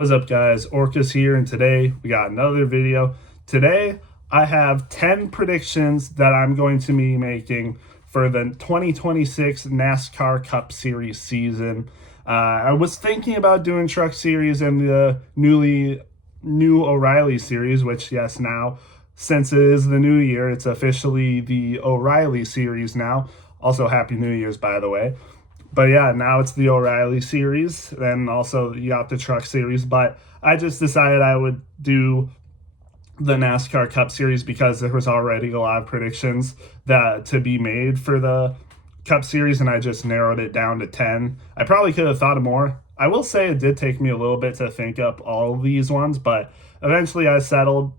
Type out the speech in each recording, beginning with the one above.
What's up, guys? Orcus here, and today we got another video. Today I have 10 predictions that I'm going to be making for the 2026 NASCAR Cup Series season. I was thinking about doing Truck Series and the new O'Reilly Series, which, yes, now, since it is the new year, it's officially the O'Reilly Series now. Also, Happy New Year's, by the way. But yeah, now it's the O'Reilly series. Then also you got the Truck series. But I just decided I would do the NASCAR Cup series because there was already a lot of predictions that to be made for the Cup series, and I just narrowed it down to 10. I probably could have thought of more. I will say it did take me a little bit to think up all of these ones, but eventually I settled.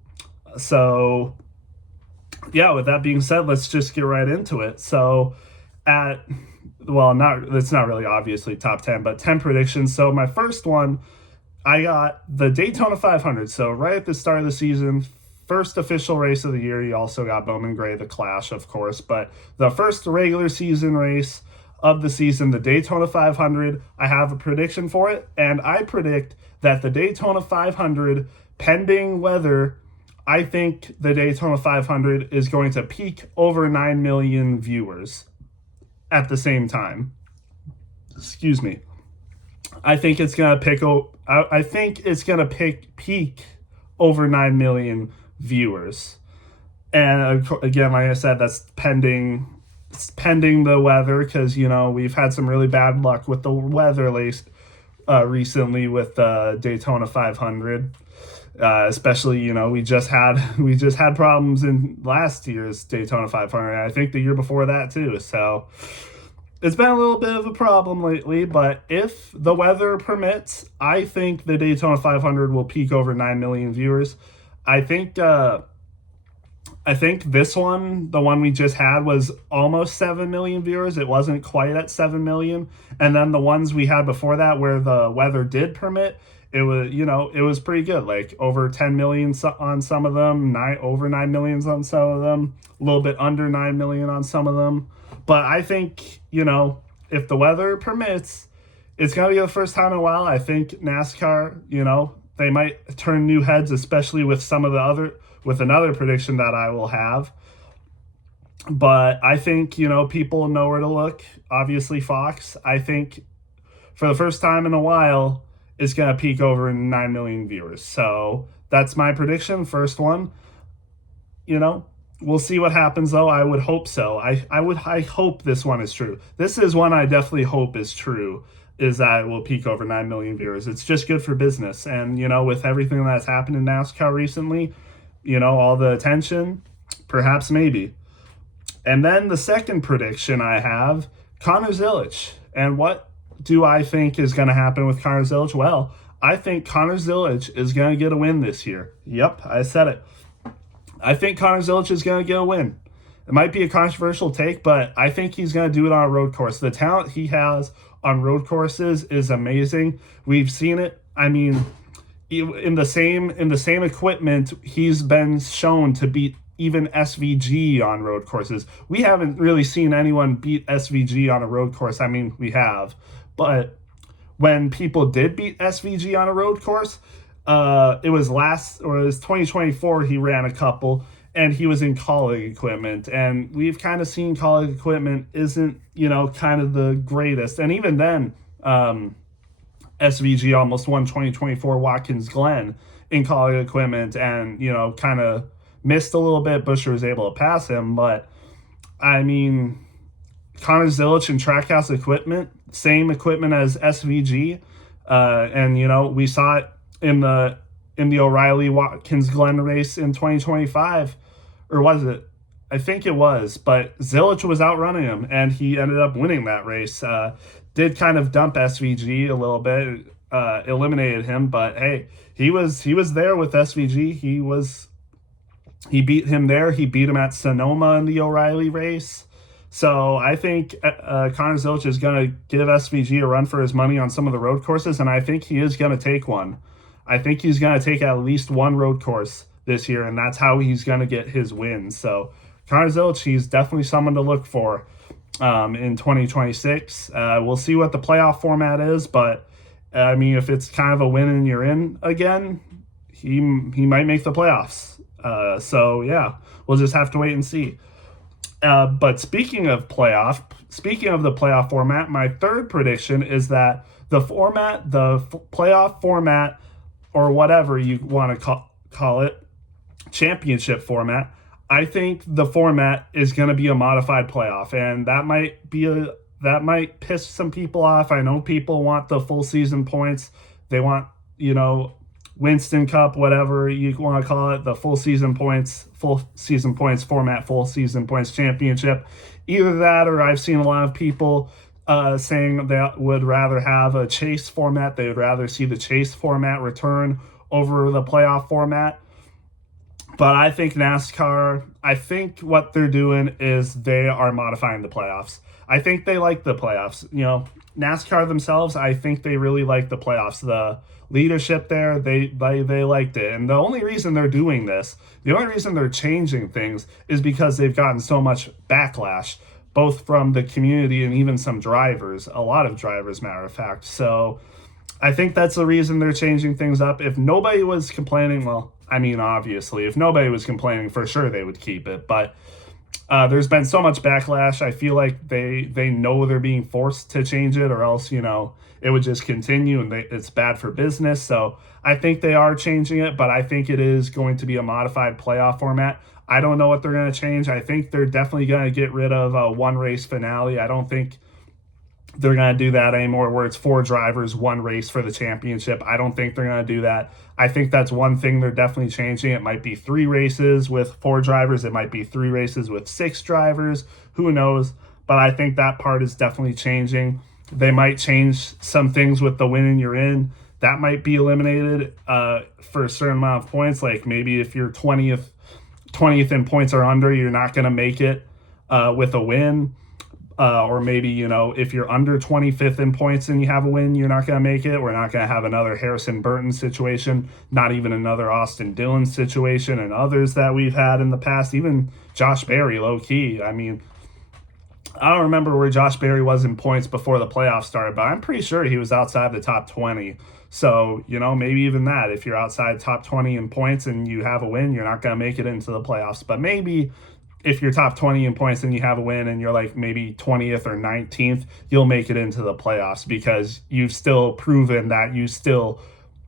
So yeah, with that being said, let's just get right into it. So it's not really obviously top 10, but 10 predictions. So my first one, I got the Daytona 500. So right at the start of the season, first official race of the year. You also got Bowman Gray, the Clash, of course, but the first regular season race of the season, the Daytona 500, I have a prediction for it, and I predict that the Daytona 500, pending weather, I think the Daytona 500 is going to peak over 9 million viewers at the same time. Excuse me. I think it's gonna peak over 9 million viewers. And again, like I said, that's pending the weather, because we've had some really bad luck with the weather recently with the Daytona 500. Especially, we just had problems in last year's Daytona 500. I think the year before that too. So it's been a little bit of a problem lately, but if the weather permits, I think the Daytona 500 will peak over 9 million viewers. I think this one, the one we just had, was almost 7 million viewers. It wasn't quite at 7 million. And then the ones we had before that, where the weather did permit, it was pretty good, like over 10 million on some of them, over 9 million on some of them, a little bit under 9 million on some of them. But I think, if the weather permits, it's going to be the first time in a while. I think NASCAR, they might turn new heads, especially with another prediction that I will have. But I think, people know where to look. Obviously, Fox, I think for the first time in a while, is going to peak over 9 million viewers. So that's my prediction, first one. We'll see what happens, though. I would hope so. I hope this one is true. This is one I definitely hope is true, is that it will peak over 9 million viewers. It's just good for business. And, with everything that's happened in NASCAR recently, all the attention, perhaps maybe. And then the second prediction I have, Connor Zilisch. And what do I think is going to happen with Connor Zilisch? Well, I think Connor Zilisch is going to get a win this year. Yep, I said it. I think Connor Zilisch is going to get a win. It might be a controversial take, but I think he's going to do it on a road course. The talent he has on road courses is amazing. We've seen it. I mean, in the same equipment, he's been shown to beat even SVG on road courses. We haven't really seen anyone beat SVG on a road course. I mean, we have, but when people did beat SVG on a road course, it was 2024. He ran a couple, and he was in Kaulig equipment, and we've kind of seen Kaulig equipment isn't kind of the greatest. And even then, SVG almost won 2024 Watkins Glen in Kaulig equipment, and kind of missed a little bit. Buescher was able to pass him, but I mean, Connor Zilisch and Trackhouse equipment, same equipment as SVG, and we saw it in the O'Reilly Watkins Glen race in 2025, or was it? I think it was, but Zilisch was outrunning him, and he ended up winning that race. Did kind of dump SVG a little bit, eliminated him, but hey, he was there with SVG. He beat him there. He beat him at Sonoma in the O'Reilly race. So I think Connor Zilisch is going to give SVG a run for his money on some of the road courses, and I think he is going to take one. I think he's going to take at least one road course this year, and that's how he's going to get his wins. So Connor Zilisch, he's definitely someone to look for in 2026. We'll see what the playoff format is, but I mean, if it's kind of a win and you're in again, he might make the playoffs. So yeah, we'll just have to wait and see. But speaking of the playoff format, my third prediction is that the playoff format, or whatever you want to call it, championship format, I think the format is going to be a modified playoff, and that might piss some people off. I know people want the full season points. They want, Winston Cup, whatever you want to call it, the full season points format, full season points championship. Either that, or I've seen a lot of people saying they would rather have a chase format. They would rather see the chase format return over the playoff format. But I think what they're doing is they are modifying the playoffs. I think they like the playoffs. NASCAR themselves, I think they really like the playoffs. The leadership there, they liked it. And the only reason they're doing this, the only reason they're changing things is because they've gotten so much backlash, both from the community and even some drivers, a lot of drivers, matter of fact. So I think that's the reason they're changing things up. If nobody was complaining, well, I mean, obviously, if nobody was complaining, for sure they would keep it. But there's been so much backlash. I feel like they know they're being forced to change it, or else, it would just continue, and it's bad for business. So I think they are changing it, but I think it is going to be a modified playoff format. I don't know what they're going to change. I think they're definitely going to get rid of a one race finale. I don't think they're going to do that anymore, where it's 4 drivers, 1 race for the championship. I don't think they're going to do that. I think that's one thing they're definitely changing. It might be 3 races with 4 drivers. It might be 3 races with 6 drivers. Who knows? But I think that part is definitely changing. They might change some things with the win and you're in. That might be eliminated for a certain amount of points. Like maybe if you're 20th in points or under, you're not going to make it with a win. Or maybe, if you're under 25th in points and you have a win, you're not going to make it. We're not going to have another Harrison Burton situation, not even another Austin Dillon situation, and others that we've had in the past, even Josh Berry, low key. I mean, I don't remember where Josh Berry was in points before the playoffs started, but I'm pretty sure he was outside the top 20. So, maybe even that, if you're outside top 20 in points and you have a win, you're not going to make it into the playoffs. But maybe if you're top 20 in points and you have a win and you're like maybe 20th or 19th, you'll make it into the playoffs because you've still proven that you still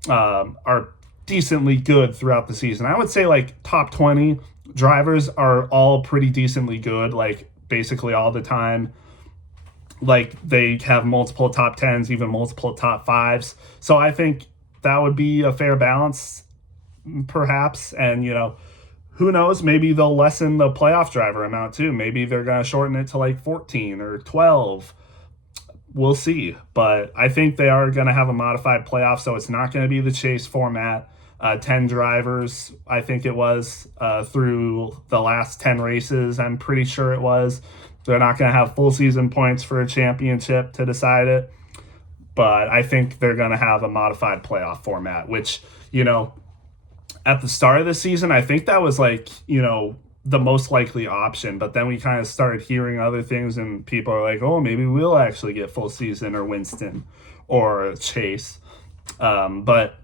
are decently good throughout the season. I would say like top 20 drivers are all pretty decently good, like basically all the time. Like they have multiple top 10s, even multiple top 5s. So I think that would be a fair balance, perhaps. And, who knows? Maybe they'll lessen the playoff driver amount too. Maybe they're going to shorten it to like 14 or 12. We'll see. But I think they are going to have a modified playoff, so it's not going to be the chase format. 10 drivers, I think it was, through the last 10 races. I'm pretty sure it was. They're not going to have full season points for a championship to decide it. But I think they're going to have a modified playoff format, which, at the start of the season, I think that was like, the most likely option. But then we kind of started hearing other things and people are like, oh, maybe we'll actually get full season or Winston or Chase. But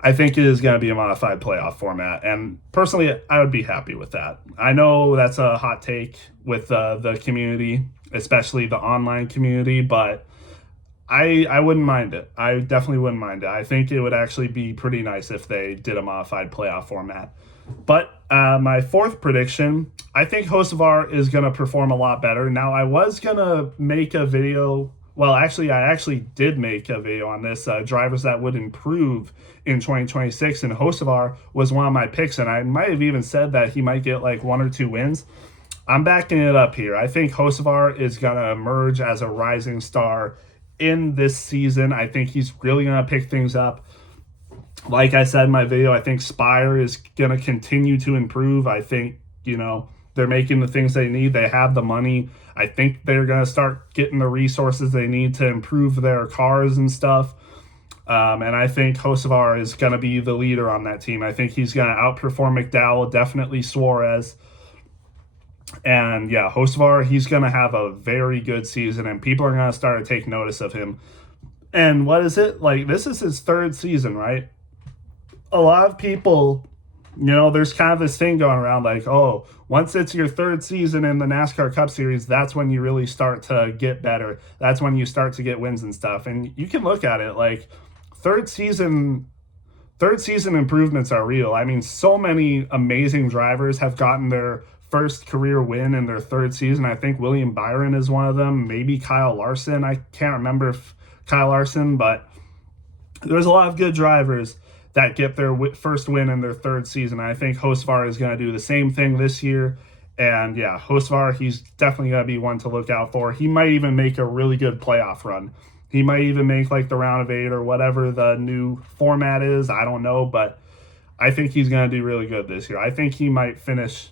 I think it is going to be a modified playoff format. And personally, I would be happy with that. I know that's a hot take with the community, especially the online community, but I wouldn't mind it. I definitely wouldn't mind it. I think it would actually be pretty nice if they did a modified playoff format. But my fourth prediction, I think Hocevar is going to perform a lot better. Now, I was going to make a video. Well, actually, I did make a video on this, drivers that would improve in 2026, and Hocevar was one of my picks, and I might have even said that he might get like 1 or 2 wins. I'm backing it up here. I think Hocevar is going to emerge as a rising star in this season. I think he's really going to pick things up. Like I said in my video, I think Spire is going to continue to improve. I think, they're making the things they need. They have the money. I think they're going to start getting the resources they need to improve their cars and stuff. And I think Hocevar is going to be the leader on that team. I think he's going to outperform McDowell, definitely Suarez. And yeah, Hocevar, he's going to have a very good season, and people are going to start to take notice of him. And what is it? Like, this is his third season, right? A lot of people, there's kind of this thing going around like, oh, once it's your third season in the NASCAR Cup Series, that's when you really start to get better. That's when you start to get wins and stuff. And you can look at it like third season improvements are real. I mean, so many amazing drivers have gotten their first career win in their third season. I think William Byron is one of them, maybe Kyle Larson. I can't remember if Kyle Larson, but there's a lot of good drivers that get their first win in their third season. I think Hosvar is going to do the same thing this year. And yeah, Hosvar, he's definitely going to be one to look out for. He might even make a really good playoff run. He might even make like the round of 8 or whatever the new format is. I don't know, but I think he's going to do really good this year. I think he might finish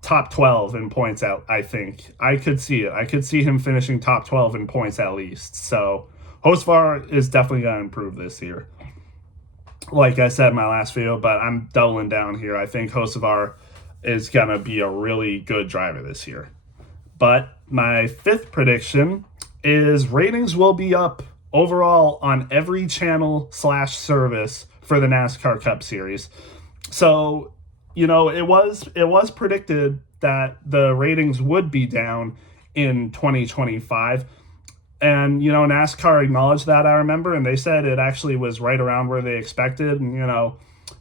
top 12 in points out. I think I could see it. I could see him finishing top 12 in points at least. So Hosvar is definitely going to improve this year. Like I said in my last video, but I'm doubling down here. I think Hosvar is going to be a really good driver this year. But my fifth prediction is ratings will be up overall on every channel / service for the NASCAR Cup Series. So, it was predicted that the ratings would be down in 2025. And, NASCAR acknowledged that, I remember, and they said it actually was right around where they expected. And,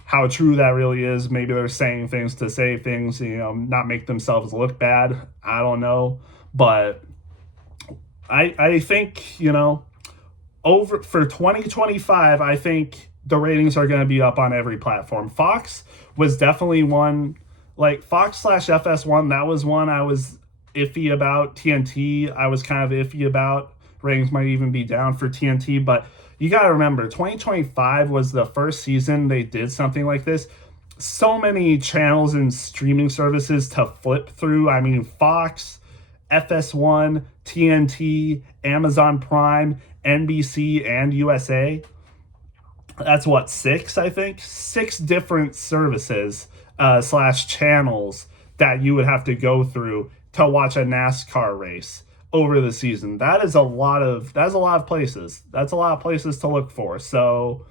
how true that really is, maybe they're saying things to say things, not make themselves look bad. I don't know. But I think, over for 2025, I think the ratings are going to be up on every platform. Fox was definitely one, like Fox / FS1, that was one I was iffy about. TNT, I was kind of iffy about. Ratings might even be down for TNT, but you got to remember, 2025 was the first season they did something like this. So many channels and streaming services to flip through. I mean, Fox, FS1, TNT, Amazon Prime, NBC, and USA. That's what, 6, I think? 6 different services / channels that you would have to go through to watch a NASCAR race over the season. That's a lot of places. That's a lot of places to look for. So,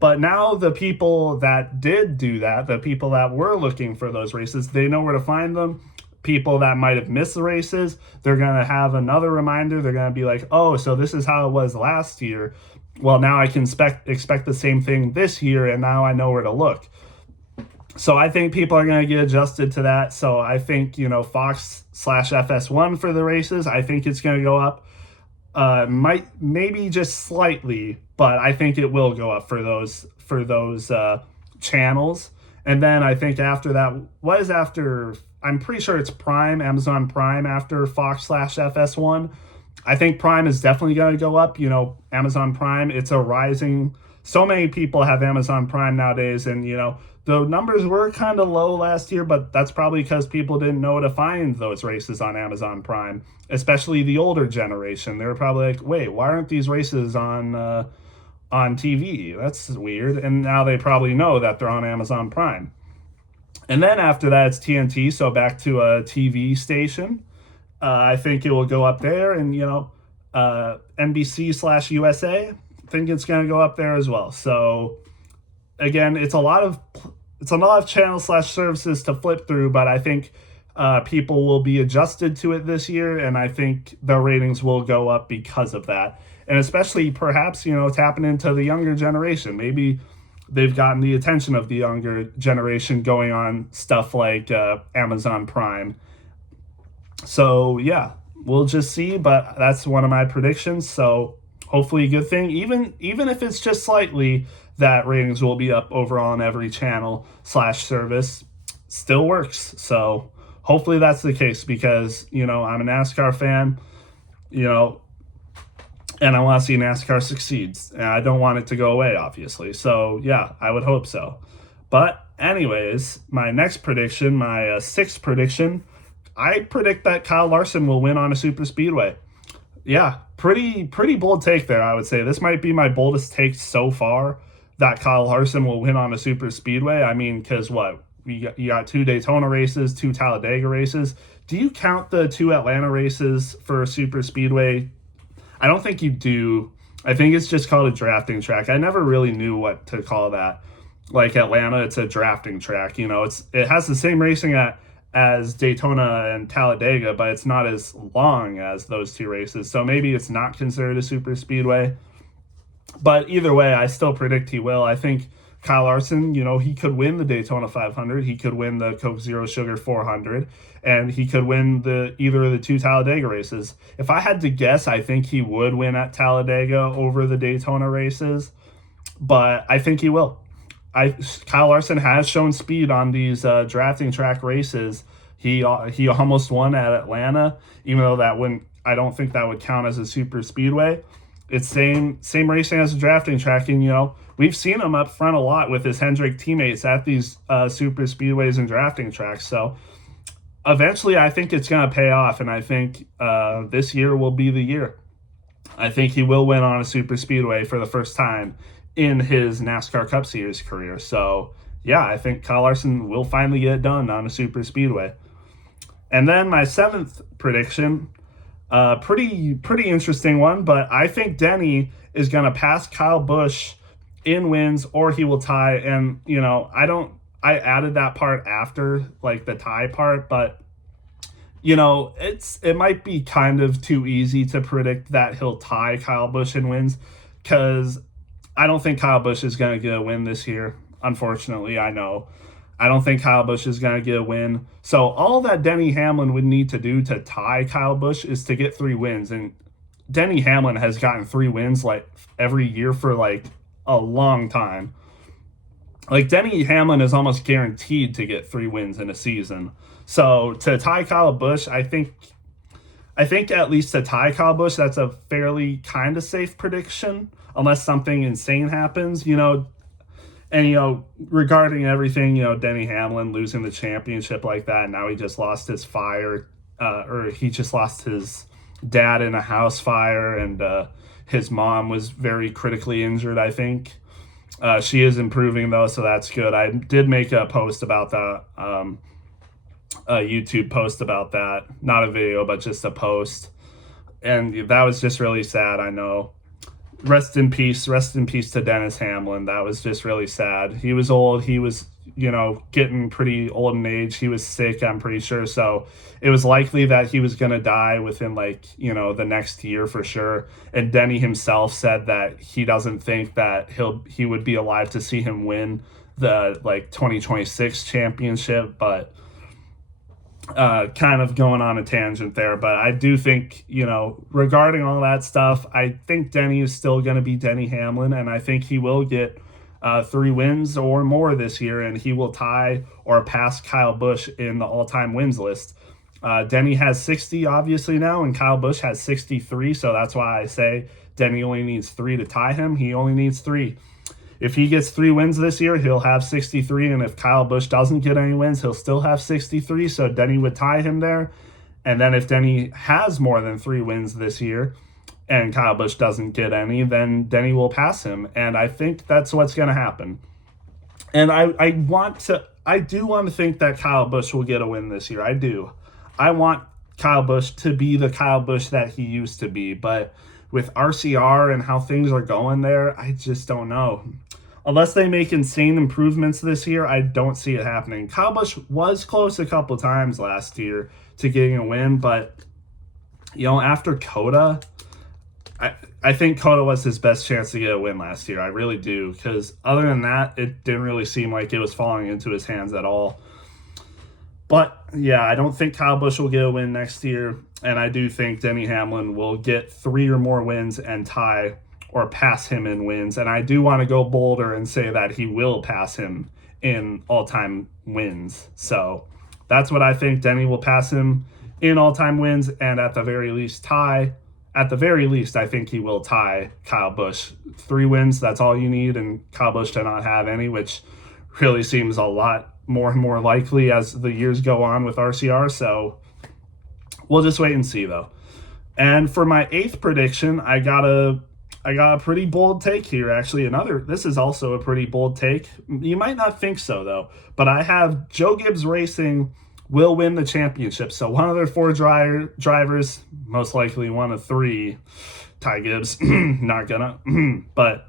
but now the people that did do that, the people that were looking for those races, they know where to find them. People that might have missed the races, they're going to have another reminder. They're going to be like, oh, so this is how it was last year. Well, now I can expect the same thing this year, and now I know where to look. So I think people are going to get adjusted to that. So I think, Fox / FS1 for the races, I think it's going to go up. Maybe just slightly, but I think it will go up for those channels. And then I think after that, what is after? I'm pretty sure it's Prime, Amazon Prime after Fox / FS1. I think Prime is definitely going to go up. Amazon Prime, it's a rising. So many people have Amazon Prime nowadays, and the numbers were kind of low last year, but that's probably because people didn't know to find those races on Amazon Prime, especially the older generation. They were probably like, wait, why aren't these races on TV? That's weird. And now they probably know that they're on Amazon Prime. And then after that, it's TNT, so back to a TV station. I think it will go up there, and NBC / USA, I think it's going to go up there as well. So again, it's a lot of channels / services to flip through, but I think people will be adjusted to it this year, and I think the ratings will go up because of that. And especially perhaps, tapping into the younger generation. Maybe they've gotten the attention of the younger generation going on stuff like Amazon Prime. So yeah, we'll just see, but that's one of my predictions. So hopefully a good thing, even if it's just slightly, that ratings will be up overall on every channel / service. Still works. So hopefully that's the case, because I'm a NASCAR fan, and I want to see NASCAR succeeds, and I don't want it to go away, obviously. So yeah, I would hope so. But anyways, my next prediction, my sixth prediction, I predict that Kyle Larson will win on a super speedway. Yeah, pretty bold take there, I would say. This might be my boldest take so far, that Kyle Larson will win on a super speedway. I mean, because what? You got 2 Daytona races, 2 Talladega races. Do you count the 2 Atlanta races for a super speedway? I don't think you do. I think it's just called a drafting track. I never really knew what to call that. Like Atlanta, it's a drafting track. It has the same racing as Daytona and Talladega, but it's not as long as those two races. So maybe it's not considered a super speedway. But either way, I still predict he will. I think Kyle Larson, he could win the Daytona 500. He could win the Coke Zero Sugar 400. And he could win either of the two Talladega races. If I had to guess, I think he would win at Talladega over the Daytona races. But I think he will. Kyle Larson has shown speed on these drafting track races. He almost won at Atlanta, even though I don't think that would count as a super speedway. It's same racing as a drafting track, and we've seen him up front a lot with his Hendrick teammates at these super speedways and drafting tracks. So eventually, I think it's going to pay off, and I think this year will be the year. I think he will win on a super speedway for the first time in his NASCAR Cup Series career. So yeah, I think Kyle Larson will finally get it done on a super speedway. And then my seventh prediction, pretty interesting one, but I think Denny is going to pass Kyle Busch in wins, or he will tie. And I added that part after, like, the tie part, but it might be kind of too easy to predict that he'll tie Kyle Busch in wins, because I don't think Kyle Busch is going to get a win this year. Unfortunately, I know. I don't think Kyle Busch is going to get a win. So all that Denny Hamlin would need to do to tie Kyle Busch is to get 3 wins. And Denny Hamlin has gotten 3 wins like every year for like a long time. Like, Denny Hamlin is almost guaranteed to get 3 wins in a season. So to tie Kyle Busch, I think at least to tie Kyle Busch, that's a fairly kind of safe prediction, unless something insane happens, And, regarding everything, Denny Hamlin losing the championship like that, now he just lost his fire, or he just lost his dad in a house fire, and his mom was very critically injured, I think. She is improving, though, so that's good. I did make a post about that, a YouTube post about that. Not a video, but just a post. And that was just really sad, I know. Rest in peace to Dennis Hamlin. That was just really sad. He was old. He was, getting pretty old in age. He was sick, I'm pretty sure. So it was likely that he was going to die within, the next year for sure. And Denny himself said that he doesn't think that he would be alive to see him win the 2026 championship. But kind of going on a tangent there, but I do think, regarding all that stuff, I think Denny is still going to be Denny Hamlin, and I think he will get 3 wins or more this year, and he will tie or pass Kyle Busch in the all-time wins list. Denny has 60, obviously, now, and Kyle Busch has 63, so that's why I say Denny only needs 3 to tie him. He only needs 3. If he gets 3 wins this year, he'll have 63, and if Kyle Busch doesn't get any wins, he'll still have 63, so Denny would tie him there. And then if Denny has more than 3 wins this year, and Kyle Busch doesn't get any, then Denny will pass him, and I think that's what's going to happen. And I do want to think that Kyle Busch will get a win this year. I do. I want Kyle Busch to be the Kyle Busch that he used to be, but with RCR and how things are going there, I just don't know. Unless they make insane improvements this year, I don't see it happening. Kyle Busch was close a couple times last year to getting a win, but, after Coda, I think Coda was his best chance to get a win last year. I really do, because other than that, it didn't really seem like it was falling into his hands at all. But, yeah, I don't think Kyle Busch will get a win next year, and I do think Denny Hamlin will get 3 or more wins and tie or pass him in wins. And I do want to go bolder and say that he will pass him in all-time wins. So that's what I think. Denny will pass him in all-time wins and at the very least tie. At the very least, I think he will tie Kyle Busch. 3 wins, that's all you need, and Kyle Busch to not have any, which really seems a lot more and more likely as the years go on with RCR. So we'll just wait and see, though. And for my 8th prediction, I got a pretty bold take here, actually. This is also a pretty bold take. You might not think so, though, but I have Joe Gibbs Racing will win the championship. So one of their 4 drivers, most likely one of 3, Ty Gibbs, not gonna. But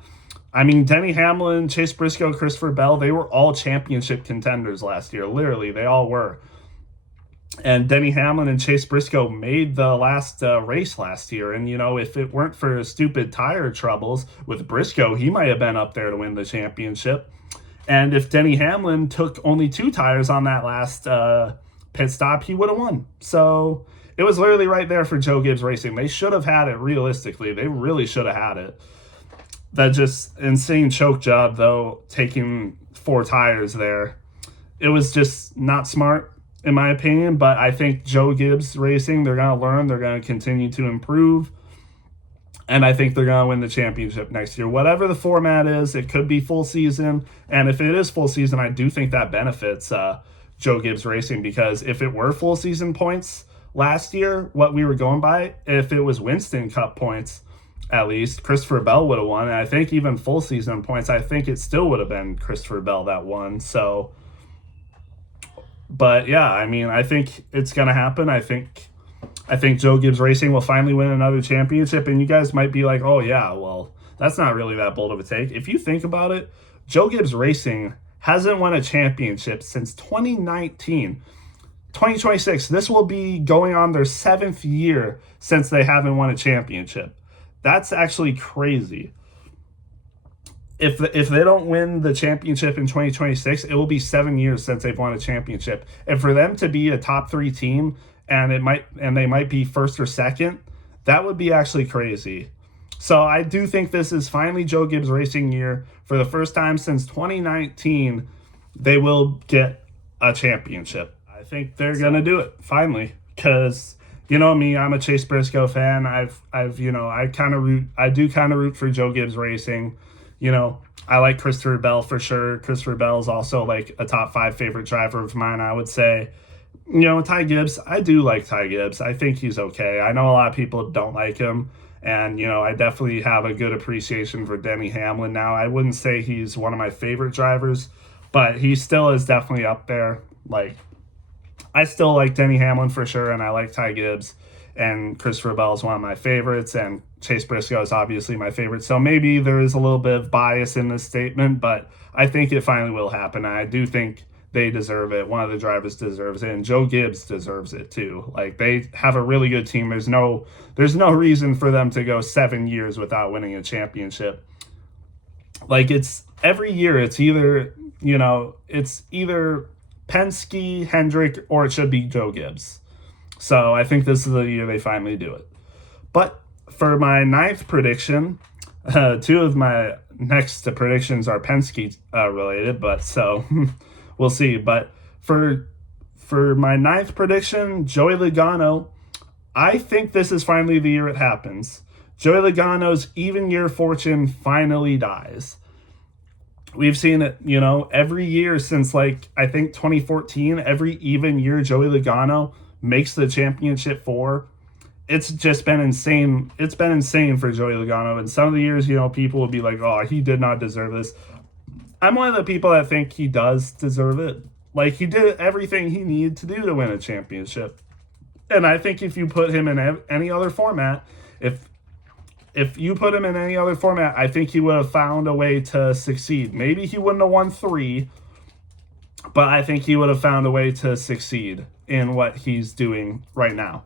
I mean, Denny Hamlin, Chase Briscoe, Christopher Bell, they were all championship contenders last year. Literally, they all were. And Denny Hamlin and Chase Briscoe made the last race last year. And, you know, if it weren't for stupid tire troubles with Briscoe, he might have been up there to win the championship. And if Denny Hamlin took only 2 tires on that last pit stop, he would have won. So it was literally right there for Joe Gibbs Racing. They should have had it realistically. They really should have had it. That just insane choke job, though, taking 4 tires there. It was just not smart, in my opinion, but I think Joe Gibbs Racing, they're going to learn. They're going to continue to improve. And I think they're going to win the championship next year. Whatever the format is, it could be full season. And if it is full season, I do think that benefits Joe Gibbs Racing, because if it were full season points last year, what we were going by, if it was Winston Cup points, at least, Christopher Bell would have won. And I think even full season points, I think it still would have been Christopher Bell that won. So, but yeah, I mean, I think it's going to happen. I think Joe Gibbs Racing will finally win another championship, and you guys might be like, oh yeah, well, that's not really that bold of a take. If you think about it, Joe Gibbs Racing hasn't won a championship since 2019. 2026, this will be going on their 7th year since they haven't won a championship. That's actually crazy. If they don't win the championship in 2026, it will be 7 years since they've won a championship. And for them to be a top 3 team, and they might be first or second, that would be actually crazy. So I do think this is finally Joe Gibbs Racing year. For the first time since 2019, they will get a championship. I think they're gonna do it finally, because you know me, I'm a Chase Briscoe fan. I do kind of root for Joe Gibbs Racing. You know, I like Christopher Bell for sure. Christopher Bell is also like a top 5 favorite driver of mine, I would say. You know, Ty Gibbs, I do like Ty Gibbs. I think he's okay. I know a lot of people don't like him. And, you know, I definitely have a good appreciation for Denny Hamlin now. I wouldn't say he's one of my favorite drivers, but he still is definitely up there. Like, I still like Denny Hamlin for sure, and I like Ty Gibbs. And Christopher Bell is one of my favorites, and Chase Briscoe is obviously my favorite. So maybe there is a little bit of bias in this statement, but I think it finally will happen. And I do think they deserve it. One of the drivers deserves it, and Joe Gibbs deserves it too. Like, they have a really good team. There's no reason for them to go 7 years without winning a championship. Like, it's every year it's either Penske, Hendrick, or it should be Joe Gibbs. So I think this is the year they finally do it. But for my 9th prediction, 2 of my next predictions are Penske related, but so we'll see. But for my 9th prediction, Joey Logano, I think this is finally the year it happens. Joey Logano's even year fortune finally dies. We've seen it, you know, every year since, like, I think 2014, every even year Joey Logano makes the championship 4. It's just been insane. It's been insane for Joey Logano. And some of the years, you know, people will be like, oh, he did not deserve this. I'm one of the people that think he does deserve it. Like, he did everything he needed to do to win a championship. And I think if you put him in any other format, if you put him in any other format, I think he would have found a way to succeed. Maybe he wouldn't have won 3, but I think he would have found a way to succeed in what he's doing right now.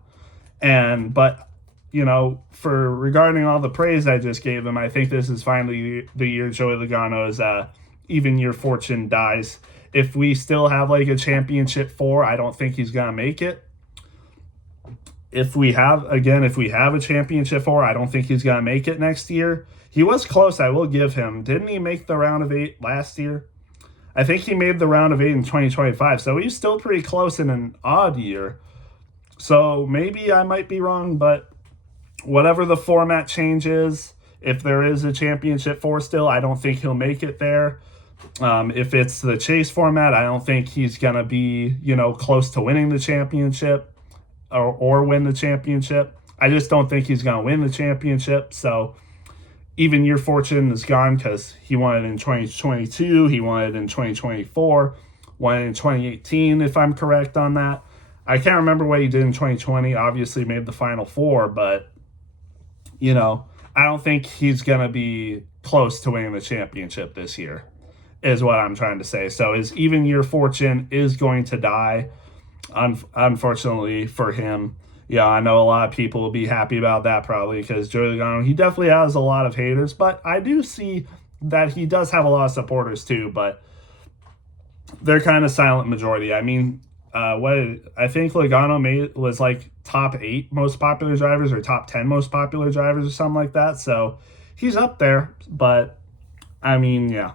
But, you know, for regarding all the praise I just gave him, I think this is finally the year Joey Logano's even year fortune dies. If we still have like a championship 4, I don't think he's going to make it. If we have a championship 4, I don't think he's going to make it next year. He was close, I will give him. Didn't he make the round of 8 last year? I think he made the round of 8 in 2025, so he's still pretty close in an odd year. So maybe I might be wrong, but whatever the format change is, if there is a championship 4 still, I don't think he'll make it there. If it's the Chase format, I don't think he's going to be, you know, close to winning the championship or win the championship. I just don't think he's going to win the championship. So even year fortune is gone, because he won it in 2022, he won it in 2024, won it in 2018, if I'm correct on that. I can't remember what he did in 2020. Obviously made the Final Four, but, you know, I don't think he's going to be close to winning the championship this year, is what I'm trying to say. So his even year fortune is going to die, unfortunately for him. Yeah, I know a lot of people will be happy about that probably because Joey Logano, he definitely has a lot of haters, but I do see that he does have a lot of supporters too, but they're kind of silent majority. I mean, what I think Logano was like top 8 most popular drivers or top 10 most popular drivers or something like that. So he's up there, but I mean, yeah,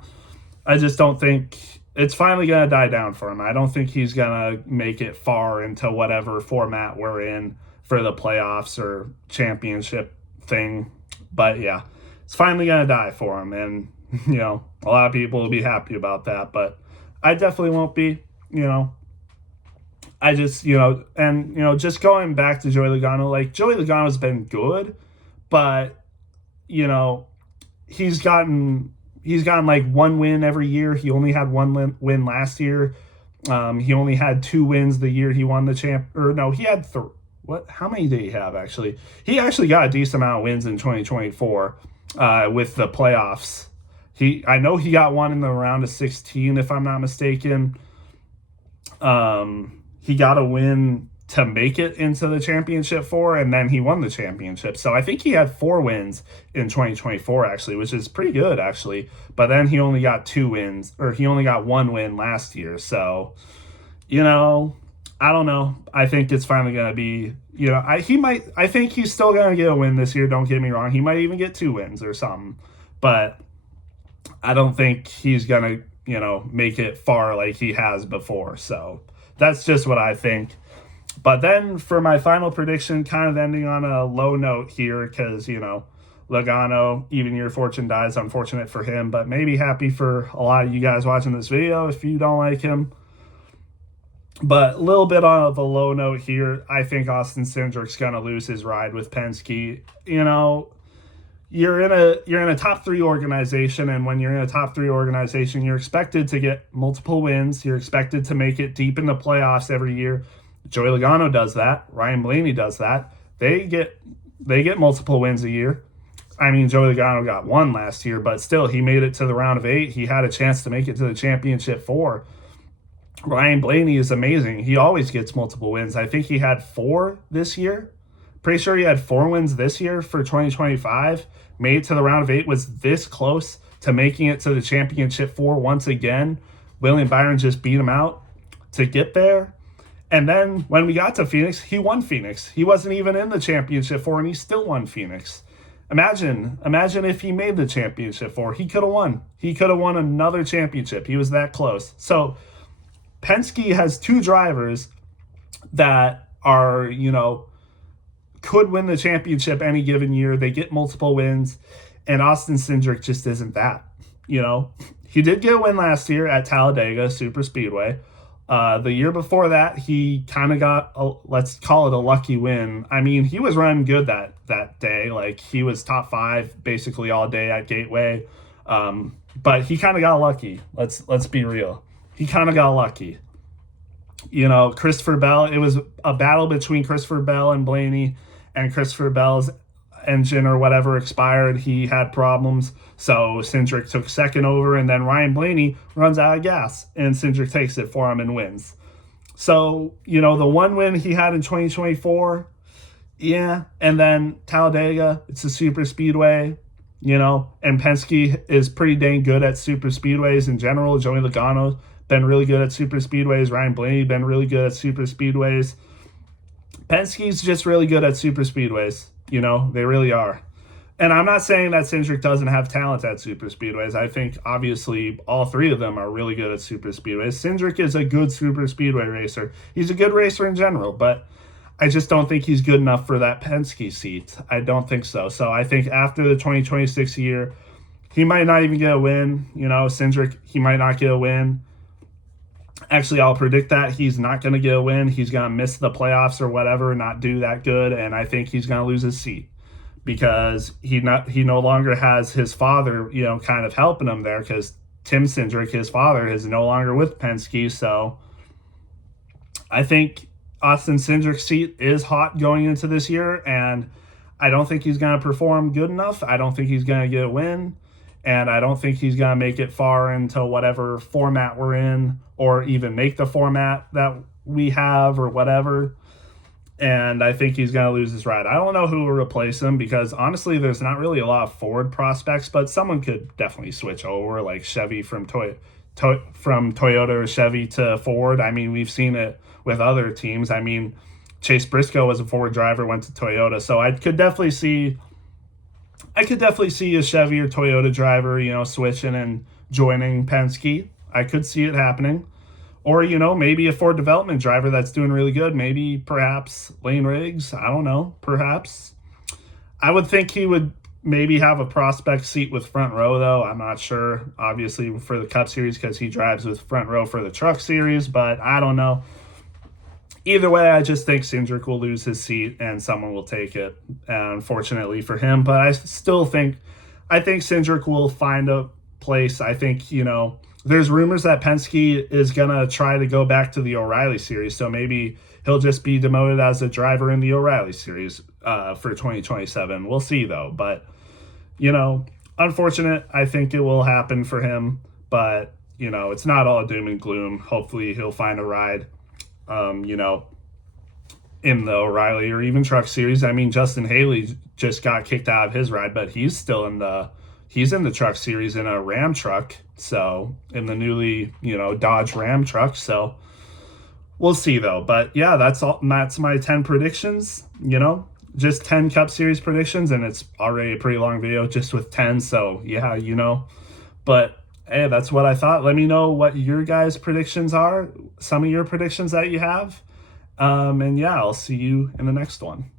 I just don't think it's finally going to die down for him. I don't think he's going to make it far into whatever format we're in for the playoffs or championship thing. But yeah, it's finally going to die for him. And, a lot of people will be happy about that. But I definitely won't be, I just, just going back to Joey Logano, like Joey Logano's been good, but, he's gotten like one win every year. He only had one win last year. He only had 2 wins the year he won the he had how many did he have actually? He actually got a decent amount of wins in 2024 with the playoffs. I know he got one in the round of 16, if I'm not mistaken. He got a win to make it into the championship 4, and then he won the championship. So I think he had 4 wins in 2024, actually, which is pretty good, actually. But then he only got 2 wins, or he only got 1 win last year. So, I don't know. I think it's finally going to be, I think he's still going to get a win this year. Don't get me wrong. He might even get 2 wins or something. But I don't think he's going to, make it far like he has before. So that's just what I think. But then for my final prediction, kind of ending on a low note here because, Logano, even your fortune dies. Unfortunate for him, but maybe happy for a lot of you guys watching this video if you don't like him. But a little bit of a low note here. I think Austin Cindric's going to lose his ride with Penske. You're in a top 3 organization, and when you're in a top 3 organization, you're expected to get multiple wins. You're expected to make it deep in the playoffs every year. Joey Logano does that. Ryan Blaney does that. They get multiple wins a year. I mean, Joey Logano got 1 last year, but still, he made it to the round of 8. He had a chance to make it to the championship 4. Ryan Blaney is amazing. He always gets multiple wins. I think he had 4 this year. Pretty sure he had 4 wins this year for 2025. Made it to the round of 8, was this close to making it to the championship 4 once again. William Byron just beat him out to get there. And then when we got to Phoenix, he won Phoenix. He wasn't even in the championship 4, and he still won Phoenix. Imagine if he made the championship 4. He could have won. He could have won another championship. He was that close. So Penske has 2 drivers that are, could win the championship any given year. They get multiple wins, and Austin Cindric just isn't that. He did get a win last year at Talladega Super Speedway. The year before that, he kind of got, let's call it a lucky win. I mean, he was running good that day. Like, he was top 5 basically all day at Gateway. But he kind of got lucky. Let's be real. He kind of got lucky. Christopher Bell, it was a battle between Christopher Bell and Blaney, and Christopher Bell's engine or whatever expired. He had problems. So Cindric took second over, and then Ryan Blaney runs out of gas, and Cindric takes it for him and wins. So, the 1 win he had in 2024, yeah, and then Talladega, it's a super speedway, and Penske is pretty dang good at super speedways in general. Joey Logano's been really good at super speedways. Ryan Blaney been really good at super speedways. Penske's just really good at super speedways. They really are. And I'm not saying that Cindric doesn't have talent at super speedways. I think, obviously, all 3 of them are really good at super speedways. Cindric is a good super speedway racer. He's a good racer in general, but I just don't think he's good enough for that Penske seat. I don't think so. So I think after the 2026 year, he might not even get a win. Cindric, he might not get a win. Actually, I'll predict that he's not going to get a win. He's going to miss the playoffs or whatever, not do that good, and I think he's going to lose his seat because he no longer has his father, kind of helping him there because Tim Cindric, his father, is no longer with Penske. So I think Austin Cindric's seat is hot going into this year, and I don't think he's going to perform good enough. I don't think he's going to get a win. And I don't think he's going to make it far into whatever format we're in, or even make the format that we have or whatever. And I think he's going to lose his ride. I don't know who will replace him, because honestly, there's not really a lot of Ford prospects, but someone could definitely switch over, like Chevy from Toyota or Chevy to Ford. I mean, we've seen it with other teams. I mean, Chase Briscoe was a Ford driver, went to Toyota, so I could definitely see a Chevy or Toyota driver, switching and joining Penske. I could see it happening. Or, maybe a Ford development driver that's doing really good. Maybe, perhaps, Lane Riggs. I don't know. Perhaps. I would think he would maybe have a prospect seat with front row, though. I'm not sure, obviously, for the Cup Series, because he drives with front row for the Truck Series. But I don't know. Either way, I just think Cindric will lose his seat and someone will take it, unfortunately for him. But I think Cindric will find a place. I think, there's rumors that Penske is going to try to go back to the O'Reilly Series. So maybe he'll just be demoted as a driver in the O'Reilly Series for 2027. We'll see, though. But, unfortunate. I think it will happen for him. But, it's not all doom and gloom. Hopefully he'll find a ride, in the O'Reilly or even Truck Series. I mean, Justin Haley just got kicked out of his ride, but he's still in the Truck Series in a Ram truck. So in the newly, Dodge Ram truck. So we'll see, though. But yeah, that's my 10 predictions, just 10 Cup Series predictions. And it's already a pretty long video just with 10. So yeah, but hey, that's what I thought. Let me know what your guys' predictions are, some of your predictions that you have. And yeah, I'll see you in the next one.